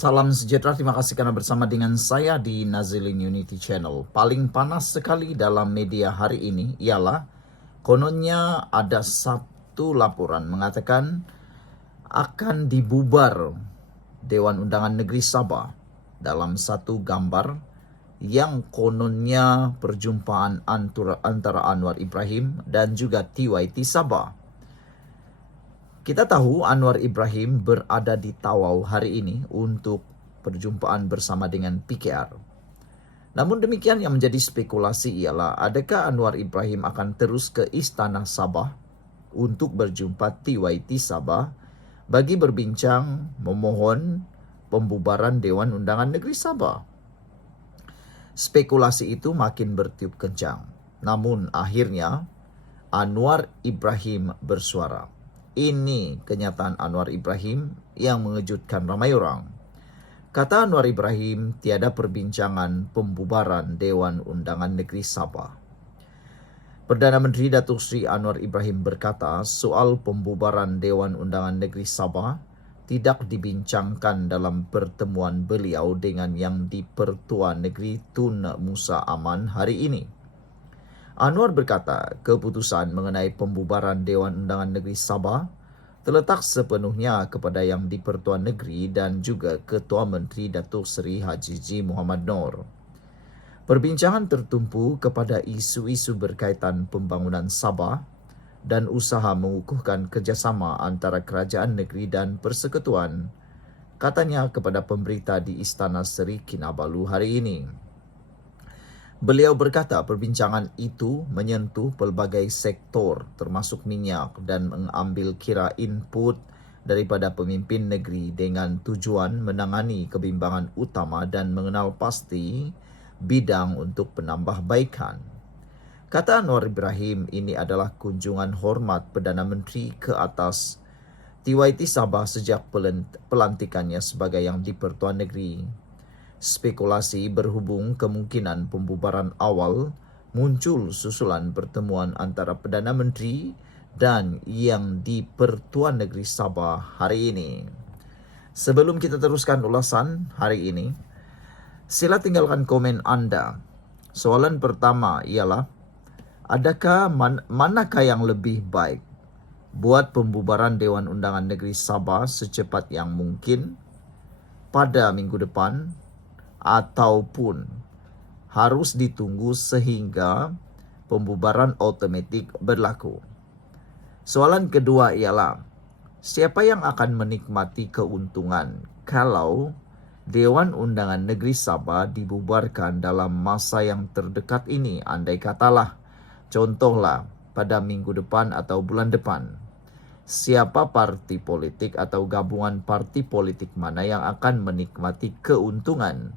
Salam sejahtera, terima kasih karena bersama dengan saya di Nazilin Unity Channel. Paling panas sekali dalam media hari ini ialah kononnya ada satu laporan mengatakan akan dibubar Dewan Undangan Negeri Sabah dalam satu gambar yang kononnya perjumpaan antara Anwar Ibrahim dan juga TYT Sabah. Kita tahu Anwar Ibrahim berada di Tawau hari ini untuk perjumpaan bersama dengan PKR. Namun demikian yang menjadi spekulasi ialah adakah Anwar Ibrahim akan terus ke Istana Sabah untuk berjumpa TYT Sabah bagi berbincang memohon pembubaran Dewan Undangan Negeri Sabah. Spekulasi itu makin bertiup kencang. Namun akhirnya Anwar Ibrahim bersuara. Ini kenyataan Anwar Ibrahim yang mengejutkan ramai orang. Kata Anwar Ibrahim, tiada perbincangan pembubaran Dewan Undangan Negeri Sabah. Perdana Menteri Datuk Seri Anwar Ibrahim berkata soal pembubaran Dewan Undangan Negeri Sabah tidak dibincangkan dalam pertemuan beliau dengan Yang di-Pertua Negeri Tun Musa Aman hari ini. Anwar berkata, keputusan mengenai pembubaran Dewan Undangan Negeri Sabah terletak sepenuhnya kepada Yang di-Pertua Negeri dan juga Ketua Menteri Datuk Seri Haji G. Muhammad Noor. Perbincangan tertumpu kepada isu-isu berkaitan pembangunan Sabah dan usaha mengukuhkan kerjasama antara kerajaan negeri dan persekutuan, katanya kepada pemberita di Istana Seri Kinabalu hari ini. Beliau berkata perbincangan itu menyentuh pelbagai sektor termasuk minyak dan mengambil kira input daripada pemimpin negeri dengan tujuan menangani kebimbangan utama dan mengenal pasti bidang untuk penambahbaikan. Kata Anwar Ibrahim, ini adalah kunjungan hormat Perdana Menteri ke atas TYT Sabah sejak pelantikannya sebagai Yang di-Pertua Negeri. Spekulasi berhubung kemungkinan pembubaran awal muncul susulan pertemuan antara Perdana Menteri dan Yang di-Pertua Negeri Sabah hari ini. Sebelum kita teruskan ulasan hari ini, sila tinggalkan komen Anda. Soalan pertama ialah, manakah yang lebih baik? Buat pembubaran Dewan Undangan Negeri Sabah secepat yang mungkin pada minggu depan, ataupun harus ditunggu sehingga pembubaran otomatik berlaku. Soalan kedua ialah, siapa yang akan menikmati keuntungan kalau Dewan Undangan Negeri Sabah dibubarkan dalam masa yang terdekat ini? Andai katalah, contohlah pada minggu depan atau bulan depan. Siapa parti politik atau gabungan parti politik mana yang akan menikmati keuntungan?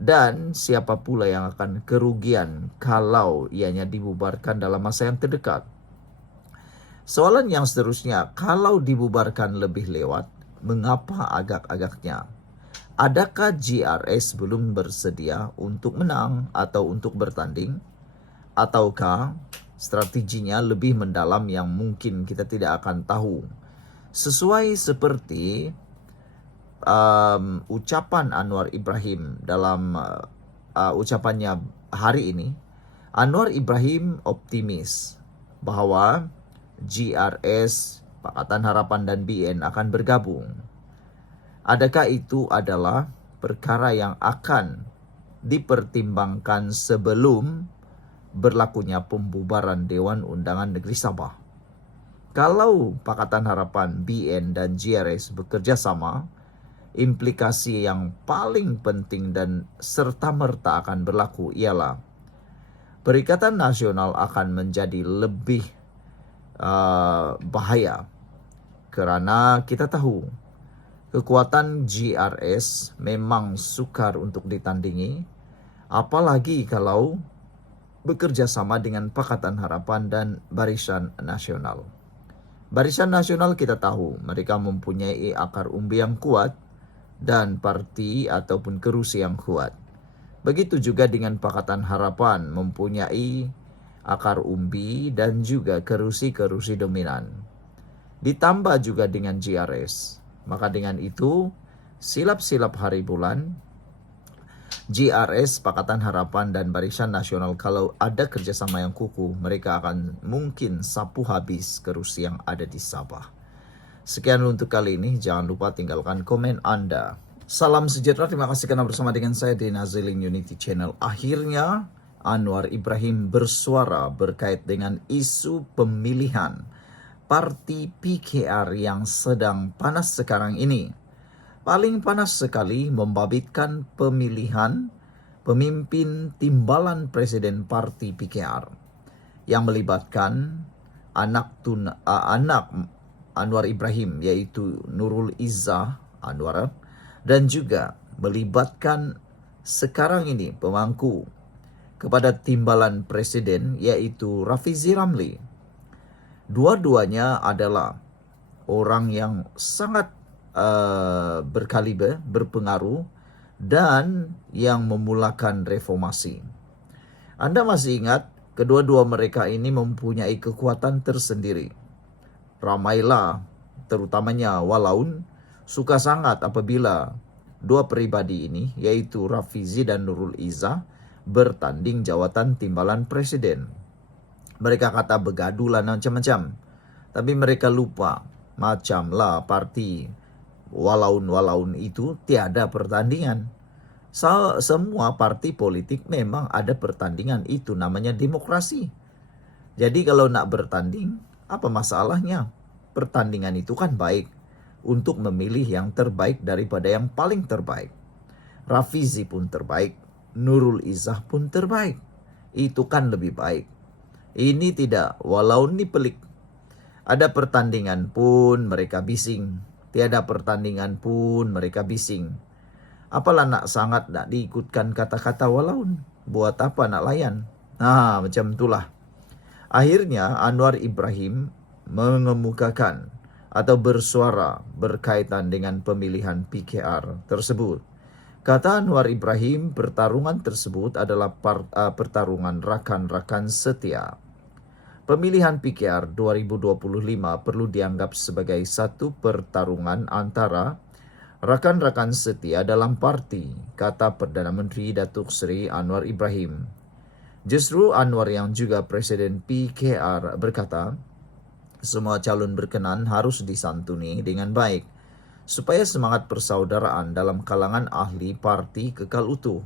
Dan siapa pula yang akan kerugian kalau ianya dibubarkan dalam masa yang terdekat? Soalan yang seterusnya, kalau dibubarkan lebih lewat, mengapa agak-agaknya? Adakah GRS belum bersedia untuk menang atau untuk bertanding? Ataukah strateginya lebih mendalam yang mungkin kita tidak akan tahu? Sesuai seperti ucapan Anwar Ibrahim dalam ucapannya hari ini, Anwar Ibrahim optimis bahawa GRS, Pakatan Harapan dan BN akan bergabung. Adakah itu adalah perkara yang akan dipertimbangkan sebelum berlakunya pembubaran Dewan Undangan Negeri Sabah? Kalau Pakatan Harapan, BN dan GRS bekerja sama, implikasi yang paling penting dan serta-merta akan berlaku ialah Perikatan Nasional akan menjadi lebih bahaya, kerana kita tahu kekuatan GRS memang sukar untuk ditandingi, apalagi kalau bekerja sama dengan Pakatan Harapan dan Barisan Nasional. Barisan Nasional kita tahu mereka mempunyai akar umbi yang kuat dan parti ataupun kerusi yang kuat. Begitu juga dengan Pakatan Harapan mempunyai akar umbi dan juga kerusi-kerusi dominan. Ditambah juga dengan GRS. Maka dengan itu silap-silap hari bulan, GRS, Pakatan Harapan, dan Barisan Nasional, kalau ada kerjasama yang kukuh, mereka akan mungkin sapu habis kerusi yang ada di Sabah. Sekian untuk kali ini, jangan lupa tinggalkan komen Anda. Salam sejahtera, terima kasih karena bersama dengan saya di Nazilin Unity Channel. Akhirnya, Anwar Ibrahim bersuara berkait dengan isu pemilihan parti PKR yang sedang panas sekarang ini. Paling panas sekali membabitkan pemilihan pemimpin timbalan presiden parti PKR yang melibatkan anak Anwar Ibrahim, yaitu Nurul Izzah Anwar, dan juga melibatkan sekarang ini pemangku kepada timbalan presiden, yaitu Rafizi Ramli. Dua-duanya adalah orang yang sangat berkaliber, berpengaruh, dan yang memulakan reformasi. Anda masih ingat, kedua-dua mereka ini mempunyai kekuatan tersendiri. Ramailah, terutamanya Walaun, suka sangat apabila dua pribadi ini, yaitu Rafizi dan Nurul Izzah, bertanding jawatan timbalan presiden. Mereka kata begaduh lah macam-macam, tapi mereka lupa, macamlah parti Walaun itu tiada pertandingan. Semua parti politik memang ada pertandingan, itu namanya demokrasi. Jadi kalau nak bertanding, apa masalahnya? Pertandingan itu kan baik untuk memilih yang terbaik daripada yang paling terbaik. Rafizi pun terbaik, Nurul Izzah pun terbaik. Itu kan lebih baik. Ini tidak, Walaun ini pelik. Ada pertandingan pun mereka bising. Tiada pertandingan pun mereka bising. Apalah nak sangat nak diikutkan kata-kata Walaun. Buat apa nak layan? Nah, macam itulah. Akhirnya Anwar Ibrahim mengemukakan atau bersuara berkaitan dengan pemilihan PKR tersebut. Kata Anwar Ibrahim, pertarungan tersebut adalah pertarungan rakan-rakan setia. Pemilihan PKR 2025 perlu dianggap sebagai satu pertarungan antara rakan-rakan setia dalam parti, kata Perdana Menteri Datuk Seri Anwar Ibrahim. Justru Anwar yang juga Presiden PKR berkata, semua calon berkenan harus disantuni dengan baik, supaya semangat persaudaraan dalam kalangan ahli parti kekal utuh.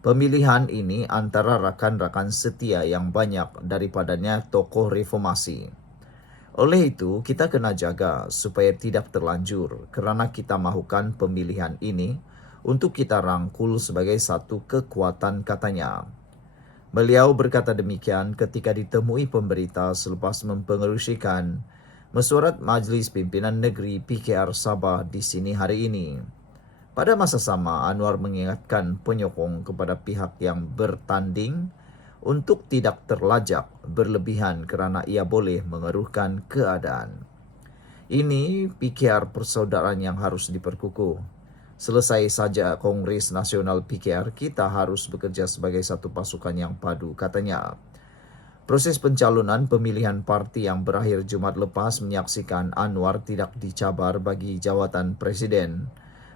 Pemilihan ini antara rakan-rakan setia yang banyak daripadanya tokoh reformasi. Oleh itu, kita kena jaga supaya tidak terlanjur kerana kita mahukan pemilihan ini untuk kita rangkul sebagai satu kekuatan, katanya. Beliau berkata demikian ketika ditemui pemberita selepas mempengerusikan mesyuarat Majlis Pimpinan Negeri PKR Sabah di sini hari ini. Pada masa sama, Anwar mengingatkan penyokong kepada pihak yang bertanding untuk tidak terlajak berlebihan kerana ia boleh mengeruhkan keadaan. Ini PKR persaudaraan yang harus diperkukuh. Selesai saja Kongres Nasional PKR, kita harus bekerja sebagai satu pasukan yang padu, katanya. Proses pencalonan pemilihan parti yang berakhir Jumat lepas menyaksikan Anwar tidak dicabar bagi jawatan presiden.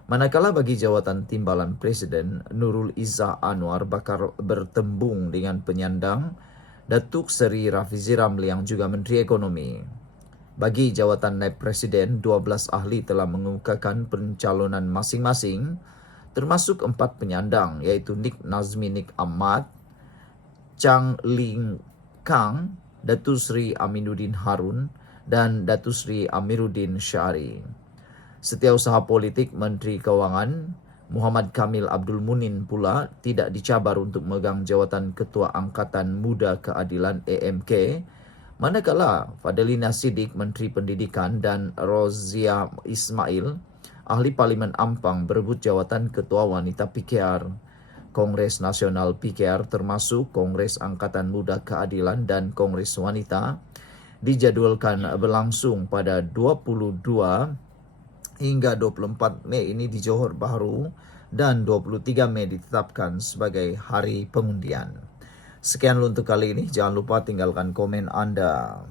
Manakala bagi jawatan timbalan presiden, Nurul Izzah Anwar bakal bertembung dengan penyandang Datuk Seri Rafizi Ramli yang juga Menteri Ekonomi. Bagi jawatan naib presiden, 12 ahli telah mengemukakan pencalonan masing-masing, termasuk 4 penyandang, iaitu Nik Nazmi Nik Ahmad, Chang Ling Kang, Datuk Seri Aminuddin Harun, dan Datuk Seri Amiruddin Syari. Setiausaha politik Menteri Kewangan Muhammad Kamil Abdul Munin pula tidak dicabar untuk memegang jawatan Ketua Angkatan Muda Keadilan AMK, manakala Fadlina Siddiq Menteri Pendidikan dan Rozia Ismail Ahli Parlimen Ampang berebut jawatan Ketua Wanita PKR. Kongres Nasional PKR termasuk Kongres Angkatan Muda Keadilan dan Kongres Wanita dijadwalkan berlangsung pada 22 hingga 24 Mei ini di Johor Bahru, dan 23 Mei ditetapkan sebagai hari pengundian. Sekian untuk kali ini, jangan lupa tinggalkan komen Anda.